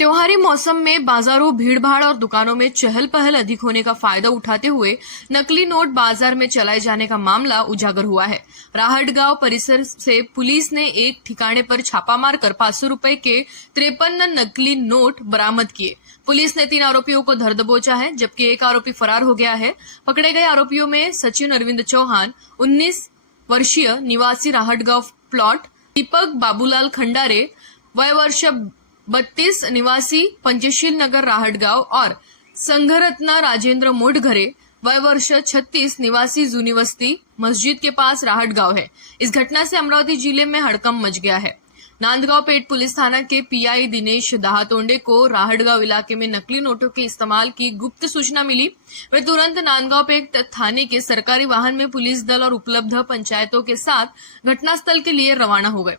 त्योहारी मौसम में बाजारों, भीड़भाड़ और दुकानों में चहल पहल अधिक होने का फायदा उठाते हुए नकली नोट बाजार में चलाए जाने का मामला उजागर हुआ है। राहटगांव परिसर से पुलिस ने एक ठिकाने पर छापा मारकर 500 रुपए के 53 नकली नोट बरामद किए। पुलिस ने 3 आरोपियों को धर दबोचा है, जबकि एक आरोपी फरार हो गया है। पकड़े गए आरोपियों में सचिन अरविंद चौहान 19 वर्षीय निवासी राहटगांव प्लॉट, दीपक बाबूलाल खंडारे वय वर्ष 32 निवासी पंचशील नगर राहटगांव और संघरत्न राजेंद्र मोटघरे वय वर्ष 36 निवासी जूनी बस्ती मस्जिद के पास राहटगांव है। इस घटना से अमरावती जिले में हड़कंप मच गया है। नांदगांव पेट पुलिस थाना के पीआई दिनेश दाहतोंडे को राहटगांव इलाके में नकली नोटों के इस्तेमाल की गुप्त सूचना मिली। वे तुरंत नांदगांव पेट थाने के सरकारी वाहन में पुलिस दल और उपलब्ध पंचायतों के साथ घटनास्थल के लिए रवाना हो गए।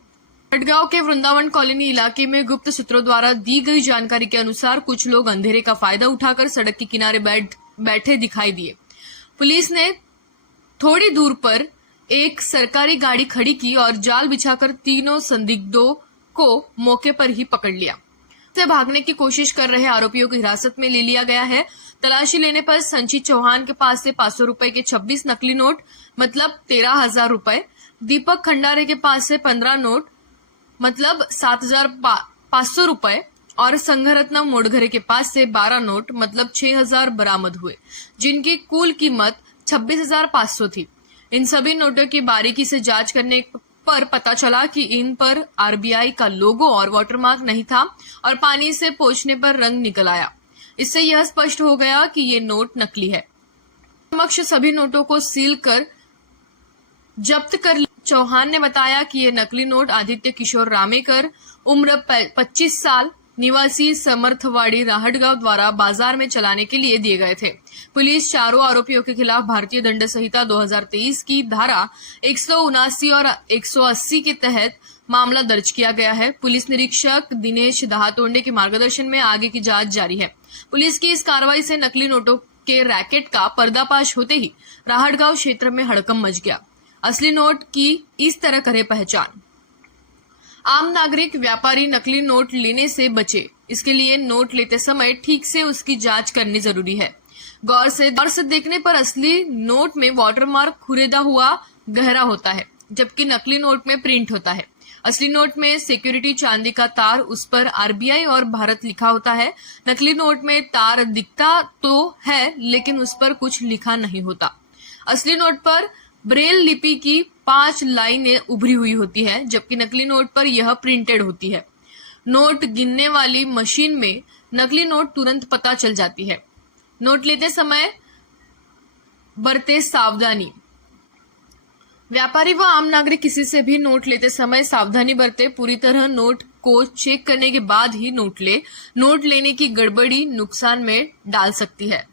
राहटगांव के वृंदावन कॉलोनी इलाके में गुप्त सूत्रों द्वारा दी गई जानकारी के अनुसार कुछ लोग अंधेरे का फायदा उठाकर सड़क के किनारे बैठे दिखाई दिए। पुलिस ने थोड़ी दूर पर एक सरकारी गाड़ी खड़ी की और जाल बिछाकर तीनों संदिग्धों को मौके पर ही पकड़ लिया। से भागने की कोशिश कर रहे आरोपियों को हिरासत में ले लिया गया है। तलाशी लेने पर संचित चौहान के पास से 500 रुपए के 26 नकली नोट मतलब 13,000 रुपए, दीपक खंडारे के पास से 15 नोट मतलब 7,500 रुपए और संघरत्न मोटघरे के पास से 12 नोट मतलब 6,000 बरामद हुए, जिनकी कुल कीमत 26,500 थी। इन सभी नोटों की बारीकी से जांच करने पर पता चला कि इन पर आरबीआई का लोगो और वाटरमार्क नहीं था और पानी से पोंछने पर रंग निकल आया। इससे यह स्पष्ट हो गया कि ये नोट नकली है। समक्ष सभी नोटों को सील कर जब्त कर चौहान ने बताया कि ये नकली नोट आदित्य किशोर रामेकर उम्र 25 साल निवासी समर्थवाड़ी राहटगांव द्वारा बाजार में चलाने के लिए दिए गए थे। पुलिस चारों आरोपियों के खिलाफ भारतीय दंड संहिता 2023 की धारा 179 और 180 के तहत मामला दर्ज किया गया है। पुलिस निरीक्षक दिनेश दाहतोंडे के मार्गदर्शन में आगे की जांच जारी है। पुलिस की इस कार्रवाई से नकली नोटों के रैकेट का पर्दाफाश होते ही राहटगांव क्षेत्र में हड़कंप मच गया। असली नोट की इस तरह करे पहचान। आम नागरिक व्यापारी नकली नोट लेने से बचे, इसके लिए नोट लेते समय ठीक से उसकी जांच करनी जरूरी है। गौर से देखने पर असली नोट में वाटरमार्क खुरेदा हुआ गहरा होता है, जबकि नकली नोट में प्रिंट होता है। असली नोट में सिक्योरिटी चांदी का तार, उस पर आरबीआई और भारत लिखा होता है। नकली नोट में तार दिखता तो है लेकिन उस पर कुछ लिखा नहीं होता। असली नोट पर ब्रेल लिपि की 5 लाइनें उभरी हुई होती है, जबकि नकली नोट पर यह प्रिंटेड होती है। नोट गिनने वाली मशीन में नकली नोट तुरंत पता चल जाती है। नोट लेते समय बरते सावधानी। व्यापारी व आम नागरिक किसी से भी नोट लेते समय सावधानी बरते। पूरी तरह नोट को चेक करने के बाद ही नोट ले। नोट लेने की गड़बड़ी नुकसान में डाल सकती है।